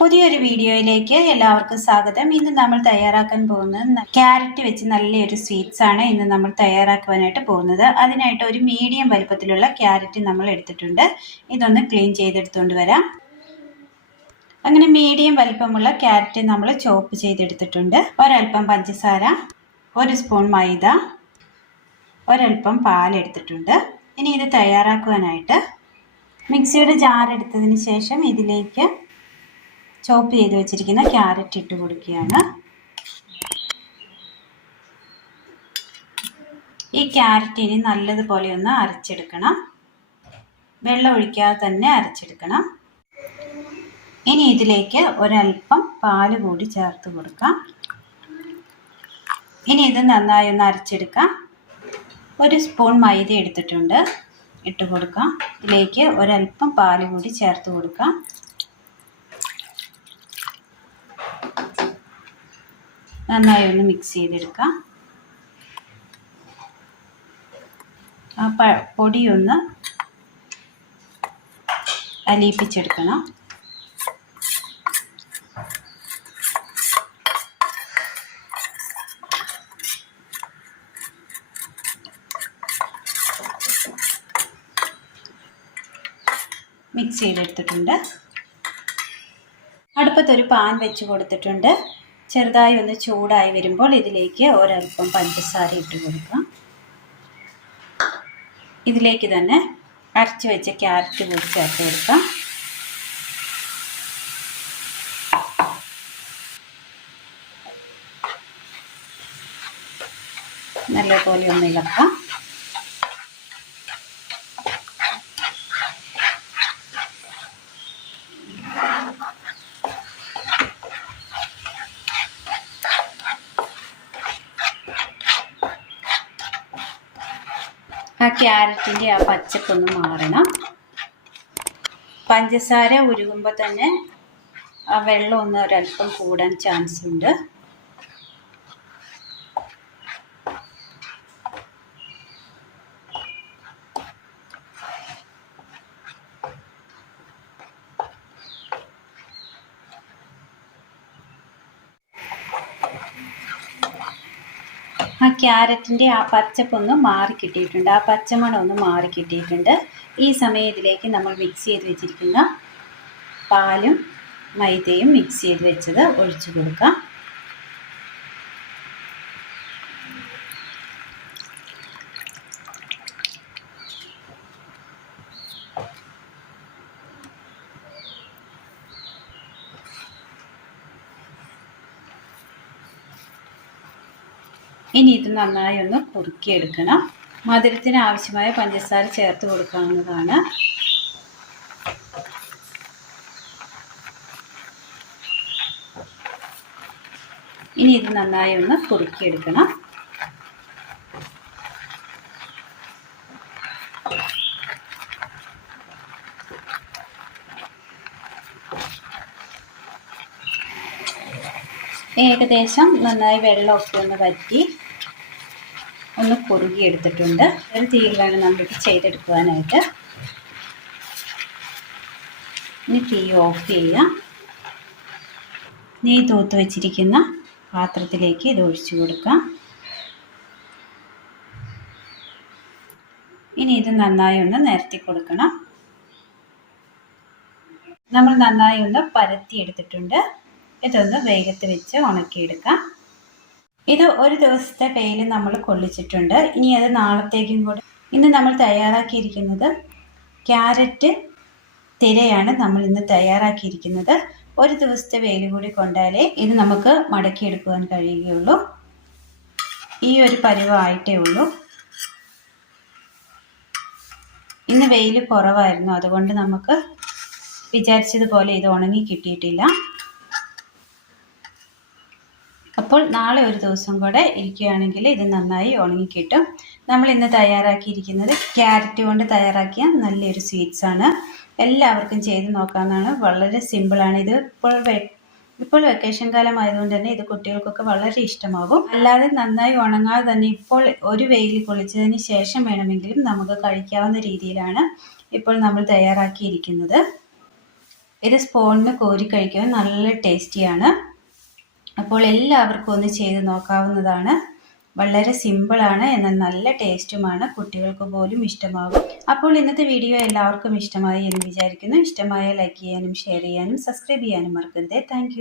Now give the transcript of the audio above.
പുതിയൊരു വീഡിയോയിലേക്ക് എല്ലാവർക്കും സ്വാഗതം. ഇന്ന് നമ്മൾ തയ്യാറാക്കാൻ പോകുന്നത് ക്യാരറ്റ് വെച്ച് നല്ലൊരു സ്വീറ്റ്സ് ആണ് ഇന്ന് നമ്മൾ തയ്യാറാക്കുവാനായിട്ട് പോകുന്നത്. അതിനായിട്ട് ഒരു മീഡിയം വലുപ്പത്തിലുള്ള ക്യാരറ്റ് നമ്മൾ എടുത്തിട്ടുണ്ട്. ഇതൊന്ന് ക്ലീൻ ചെയ്തെടുത്തുകൊണ്ട് വരാം. അങ്ങനെ മീഡിയം വലുപ്പമുള്ള ക്യാരറ്റ് നമ്മൾ ചോപ്പ് ചെയ്തെടുത്തിട്ടുണ്ട്. ഒരൽപ്പം പഞ്ചസാര, ഒരു സ്പൂൺ മൈദ, ഒരൽപ്പം പാൽ എടുത്തിട്ടുണ്ട്. ഇനി ഇത് തയ്യാറാക്കുവാനായിട്ട് മിക്സിയുടെ ജാർ എടുത്തതിന് ശേഷം ഇതിലേക്ക് ചോപ്പ് ചെയ്ത് വെച്ചിരിക്കുന്ന ക്യാരറ്റ് ഇട്ട് കൊടുക്കുകയാണ്. ഈ ക്യാരറ്റ് ഇനി നല്ലതുപോലെ ഒന്ന് അരച്ചെടുക്കണം. വെള്ളം ഒഴിക്കാതെ തന്നെ അരച്ചെടുക്കണം. ഇനി ഇതിലേക്ക് ഒരൽപ്പം പാല് കൂടി ചേർത്ത് കൊടുക്കാം. ഇനി ഇത് നന്നായി ഒന്ന് അരച്ചെടുക്കാം. ഒരു സ്പൂൺ മൈദ എടുത്തിട്ടുണ്ട്, ഇട്ട് കൊടുക്കാം. ഇതിലേക്ക് ഒരൽപ്പം പാല് കൂടി ചേർത്ത് കൊടുക്കാം. നന്നായി ഒന്ന് മിക്സ് ചെയ്തെടുക്കാം. ആ പൊടിയൊന്ന് അലിയിപ്പിച്ചെടുക്കണം. മിക്സ് ചെയ്തെടുത്തിട്ടുണ്ട്. അടുപ്പത്തൊരു പാൻ വെച്ച് കൊടുത്തിട്ടുണ്ട്. ചെറുതായി ഒന്ന് ചൂടായി വരുമ്പോൾ ഇതിലേക്ക് ഒരൽപ്പം പഞ്ചസാര ഇട്ട് കൊടുക്കാം. ഇതിലേക്ക് തന്നെ അരച്ച് വെച്ച ക്യാരറ്റ് കൂടി ചേർത്ത് കൊടുക്കാം. നല്ലപോലെ ഒന്ന് ഇളക്കാം. ആ ക്യാരറ്റിൻ്റെ ആ പച്ചപ്പൊന്ന് മാറണം. പഞ്ചസാര ഉരുകുമ്പോൾ തന്നെ ആ വെള്ളം ഒന്ന് ഒരല്പം കൂടാൻ ചാൻസ് ഉണ്ട്. ആ ക്യാരറ്റിൻ്റെ ആ പച്ചപ്പൊന്ന് മാറി കിട്ടിയിട്ടുണ്ട്. ആ പച്ചമണം ഒന്ന് മാറി കിട്ടിയിട്ടുണ്ട്. ഈ സമയം ഇതിലേക്ക് നമ്മൾ മിക്സ് ചെയ്ത് വെച്ചിരിക്കുന്ന പാലും മൈദയും മിക്സ് ചെയ്ത് വെച്ചത് ഒഴിച്ചു കൊടുക്കാം. ഇനി ഇത് നന്നായി ഒന്ന് കുറുക്കിയെടുക്കണം. മധുരത്തിന് ആവശ്യമായ പഞ്ചസാര ചേർത്ത് കൊടുക്കാവുന്നതാണ്. ഇനി ഇത് നന്നായി ഒന്ന് കുറുക്കിയെടുക്കണം. ഏകദേശം നന്നായി വെള്ളമൊക്കെ ഒന്ന് വറ്റി ഒന്ന് കുറുകിയെടുത്തിട്ടുണ്ട്. ഒരു തീയിൽ വേണം നമ്മൾക്ക് ചെയ്തെടുക്കുവാനായിട്ട്. ഇനി തീ ഓഫ് ചെയ്യാം. നെയ്യ് തൂത്ത് വെച്ചിരിക്കുന്ന പാത്രത്തിലേക്ക് ഇത് ഒഴിച്ചു കൊടുക്കാം. ഇനി ഇത് നന്നായി ഒന്ന് നിരത്തി കൊടുക്കണം. നമ്മൾ നന്നായി ഒന്ന് പരത്തിയെടുത്തിട്ടുണ്ട്. ഇതൊന്ന് വേഗത്ത് വെച്ച് ഉണക്കിയെടുക്കാം. ഇത് ഒരു ദിവസത്തെ വെയിൽ നമ്മൾ കൊള്ളിച്ചിട്ടുണ്ട്. ഇനി അത് നാളത്തേക്കും കൂടി. ഇന്ന് നമ്മൾ തയ്യാറാക്കിയിരിക്കുന്നത് ക്യാരറ്റ് തിരയാണ്. നമ്മൾ ഇന്ന് തയ്യാറാക്കിയിരിക്കുന്നത്. ഒരു ദിവസത്തെ വെയിൽ കൂടി കൊണ്ടാലേ ഇത് നമുക്ക് മടക്കിയെടുക്കുവാൻ കഴിയുകയുള്ളൂ. ഈ ഒരു പരുവമായിട്ടേ ഉള്ളൂ. ഇന്ന് വെയിൽ കുറവായിരുന്നു, അതുകൊണ്ട് നമുക്ക് വിചാരിച്ചതുപോലെ ഇത് ഉണങ്ങി കിട്ടിയിട്ടില്ല. അപ്പോൾ നാളെ ഒരു ദിവസം കൂടെ ഇരിക്കുകയാണെങ്കിൽ ഇത് നന്നായി ഉണങ്ങിക്കിട്ടും. നമ്മൾ ഇന്ന് തയ്യാറാക്കിയിരിക്കുന്നത് ക്യാരറ്റ് കൊണ്ട് തയ്യാറാക്കിയ നല്ലൊരു സ്വീറ്റ്സ് ആണ്. എല്ലാവർക്കും ചെയ്ത് നോക്കാവുന്നതാണ്. വളരെ സിമ്പിളാണ്. ഇത് ഇപ്പോൾ വെക്കേഷൻ കാലം ആയതുകൊണ്ട് തന്നെ ഇത് കുട്ടികൾക്കൊക്കെ വളരെ ഇഷ്ടമാകും. അല്ലാതെ നന്നായി ഉണങ്ങാതെ തന്നെ ഇപ്പോൾ ഒരു വെയിൽ കൊള്ളിച്ചതിന് ശേഷം വേണമെങ്കിലും നമുക്ക് കഴിക്കാവുന്ന രീതിയിലാണ് ഇപ്പോൾ നമ്മൾ തയ്യാറാക്കിയിരിക്കുന്നത്. ഇത് സ്പൂണിന് കോരി കഴിക്കാൻ നല്ല ടേസ്റ്റിയാണ്. അപ്പോൾ എല്ലാവർക്കും ഒന്ന് ചെയ്ത് നോക്കാവുന്നതാണ്. വളരെ സിമ്പിളാണ്, എന്നാൽ നല്ല ടേസ്റ്റുമാണ്. കുട്ടികൾക്ക് പോലും ഇഷ്ടമാകും. അപ്പോൾ ഇന്നത്തെ വീഡിയോ എല്ലാവർക്കും ഇഷ്ടമായി എന്ന് വിചാരിക്കുന്നു. ഇഷ്ടമായ ലൈക്ക് ചെയ്യാനും ഷെയർ ചെയ്യാനും സബ്സ്ക്രൈബ് ചെയ്യാനും മറക്കരുത്. താങ്ക്